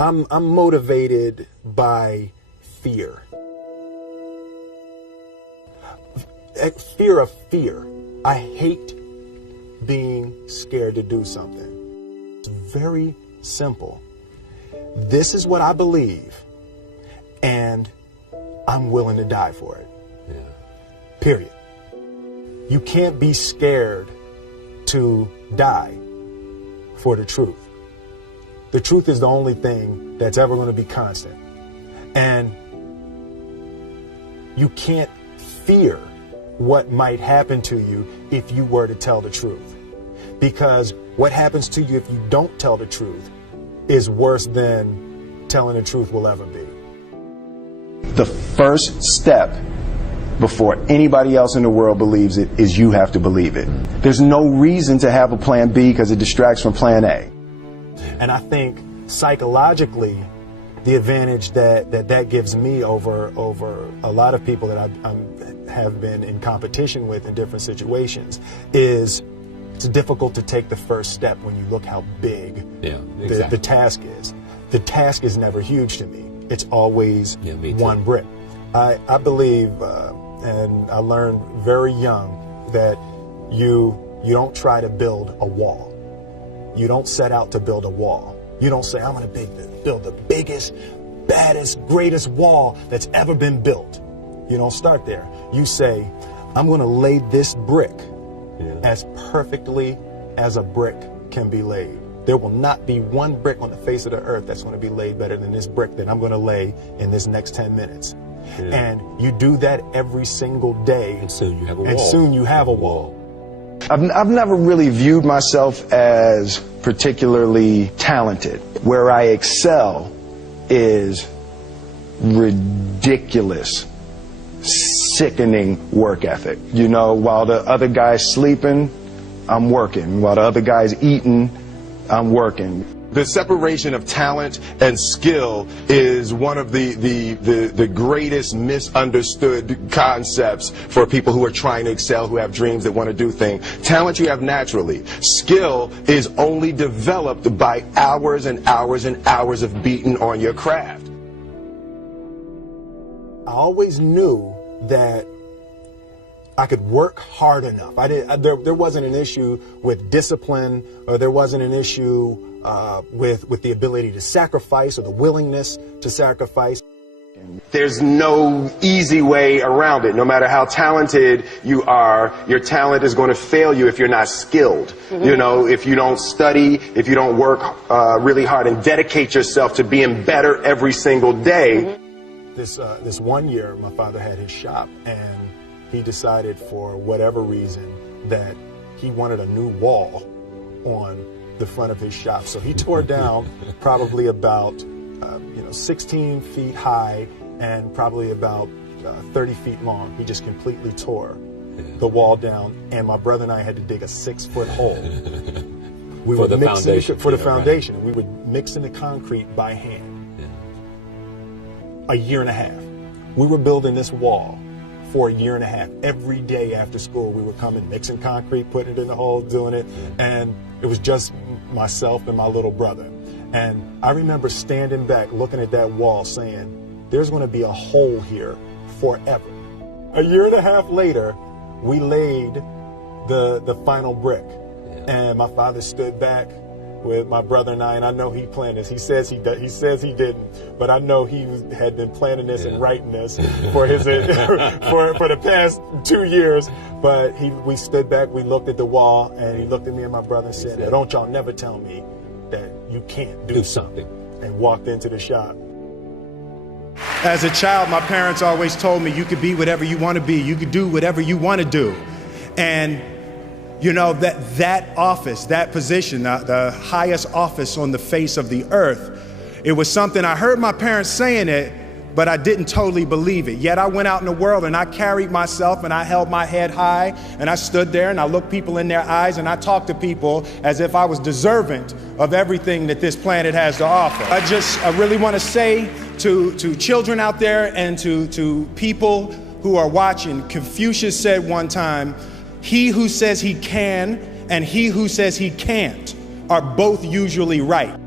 I'm motivated by fear. Fear of fear. I hate being scared to do something. It's very simple. This is what I believe, and I'm willing to die for it. Yeah. Period. You can't be scared to die for the truth. The truth is the only thing that's ever going to be constant. And you can't fear what might happen to you if you were to tell the truth. Because what happens to you if you don't tell the truth is worse than telling the truth will ever be. The first step before anybody else in the world believes it is you have to believe it. There's no reason to have a plan B because it distracts from plan A. And I think psychologically, the advantage that gives me over a lot of people that I have been in competition with in different situations is it's difficult to take the first step when you look how big the task is. The task is never huge to me. It's always one brick. I believe, and I learned very young, that you don't try to build a wall. You don't set out to build a wall. You don't say, I'm going to build the biggest, baddest, greatest wall that's ever been built. You don't start there. You say, I'm going to lay this brick as perfectly as a brick can be laid. There will not be one brick on the face of the earth that's going to be laid better than this brick that I'm going to lay in this next 10 minutes. Yeah. And you do that every single day. And soon you have a wall. And soon you have a wall. I've never really viewed myself as particularly talented. Where I excel is ridiculous, sickening work ethic. You know, while the other guy's sleeping, I'm working. While the other guy's eating, I'm working. The separation of talent and skill is one of the greatest misunderstood concepts for people who are trying to excel, who have dreams that want to do things. Talent you have naturally. Skill is only developed by hours and hours and hours of beating on your craft. I always knew that I could work hard enough. There wasn't an issue with discipline, or there wasn't an issue with the ability to sacrifice or the willingness to sacrifice. There's no easy way around it. No matter how talented you are, your talent is going to fail you if you're not skilled. Mm-hmm. You know, if you don't study, if you don't work really hard and dedicate yourself to being better every single day. Mm-hmm. This one year, my father had his shop, and he decided for whatever reason that he wanted a new wall on the front of his shop. So he tore down probably about 16 feet high and probably about 30 feet long. He just completely tore the wall down, and my brother and I had to dig a 6-foot hole. We for the foundation. For the foundation. Right. We would mix in the concrete by hand. A year and a half. We were building this wall for a year and a half. Every day after school, we would come and mixing concrete, putting it in the hole, doing it. And it was just myself and my little brother. And I remember standing back, looking at that wall, saying, there's going to be a hole here forever. A year and a half later, we laid the final brick. And my father stood back with my brother and I know he planned this. He says he didn't, but I know he had been planning this and writing this for his for the past 2 years. But we stood back, we looked at the wall, and he looked at me and my brother and said, "Don't y'all never tell me that you can't do something," and walked into the shop. As a child, my parents always told me you could be whatever you want to be. You could do whatever you want to do. And you know, that office, that position, the highest office on the face of the earth, it was something I heard my parents saying it, but I didn't totally believe it. Yet I went out in the world and I carried myself and I held my head high and I stood there and I looked people in their eyes and I talked to people as if I was deserving of everything that this planet has to offer. I really want to say to children out there and to people who are watching, Confucius said one time, he who says he can and he who says he can't are both usually right.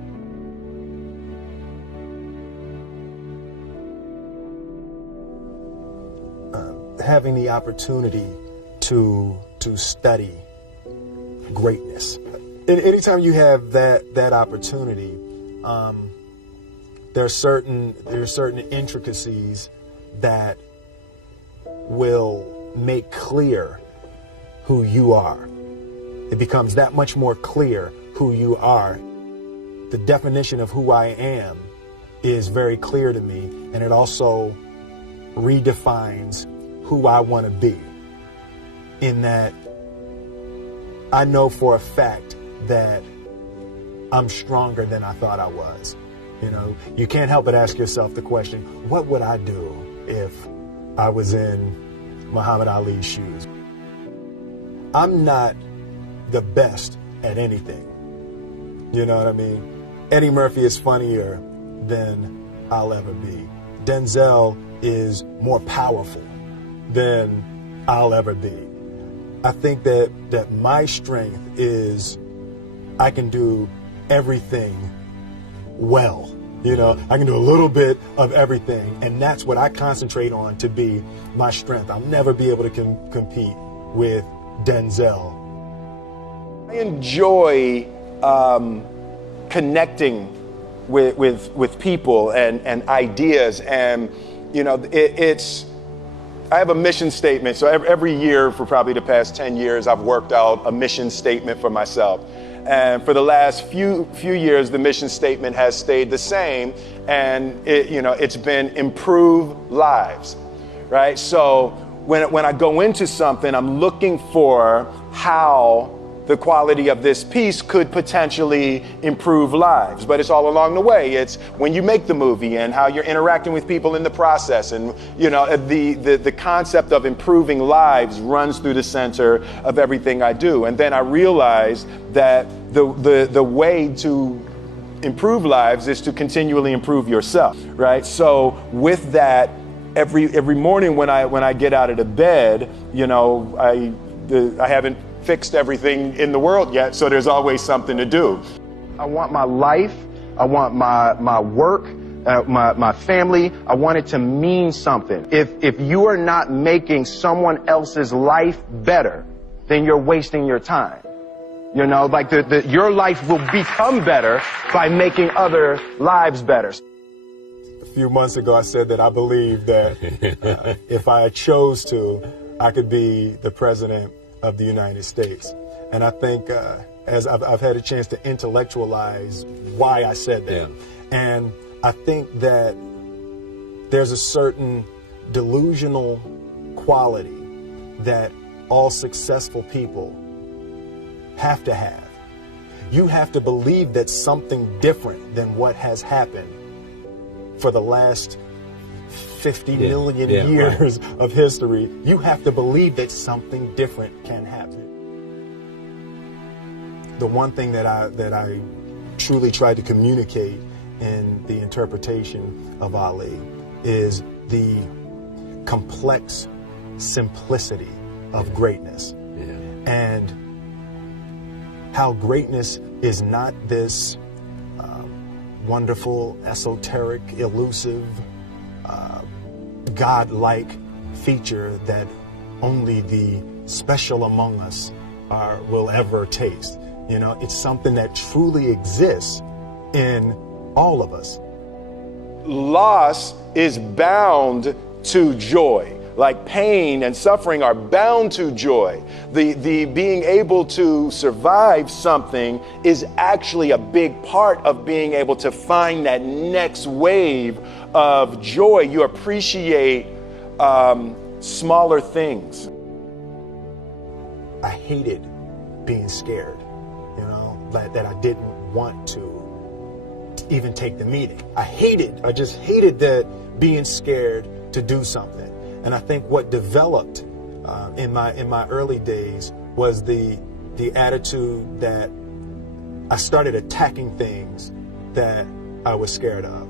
having the opportunity to study greatness. Anytime you have that opportunity, there are certain intricacies that will make clear who you are. It becomes that much more clear who you are. The definition of who I am is very clear to me, and it also redefines who I want to be. In that I know for a fact that I'm stronger than I thought I was. You know, you can't help but ask yourself the question, what would I do if I was in Muhammad Ali's shoes? I'm not the best at anything. You know what I mean? Eddie Murphy is funnier than I'll ever be. Denzel is more powerful than I'll ever be. I think that my strength is I can do everything well. You know, I can do a little bit of everything, and that's what I concentrate on to be my strength. I'll never be able to compete with Denzel. I enjoy connecting with people and ideas, and you know, I have a mission statement. So every year for probably the past 10 years, I've worked out a mission statement for myself. And for the last few years, the mission statement has stayed the same, and it's been improve lives, right? So when I go into something, I'm looking for how the quality of this piece could potentially improve lives. But it's all along the way. It's when you make the movie and how you're interacting with people in the process. And the concept of improving lives runs through the center of everything I do. And then I realized that the way to improve lives is to continually improve yourself, right? So with that, every morning when I get out of the bed, I haven't fixed everything in the world yet, so there's always something to do. I want my life, I want my work, my family, I want it to mean something. If you are not making someone else's life better, then you're wasting your time. You know, like your life will become better by making other lives better. A few months ago, I said that I believe that if I chose to, I could be the president of the United States. And I think as I've had a chance to intellectualize why I said that. Yeah. And I think that there's a certain delusional quality that all successful people have to have. You have to believe that something different than what has happened for the last 50 million years of history. You have to believe that something different can happen. The one thing that I truly tried to communicate in the interpretation of Ali is the complex simplicity of greatness. Yeah. And how greatness is not this wonderful, esoteric, elusive, God-like feature that only the special among us will ever taste. You know, it's something that truly exists in all of us. Loss is bound to joy. Like pain and suffering are bound to joy. The being able to survive something is actually a big part of being able to find that next wave of joy. You appreciate smaller things. I hated being scared, that I didn't want to even take the meeting. I just hated that being scared to do something. And I think what developed in my early days was the attitude that I started attacking things that I was scared of.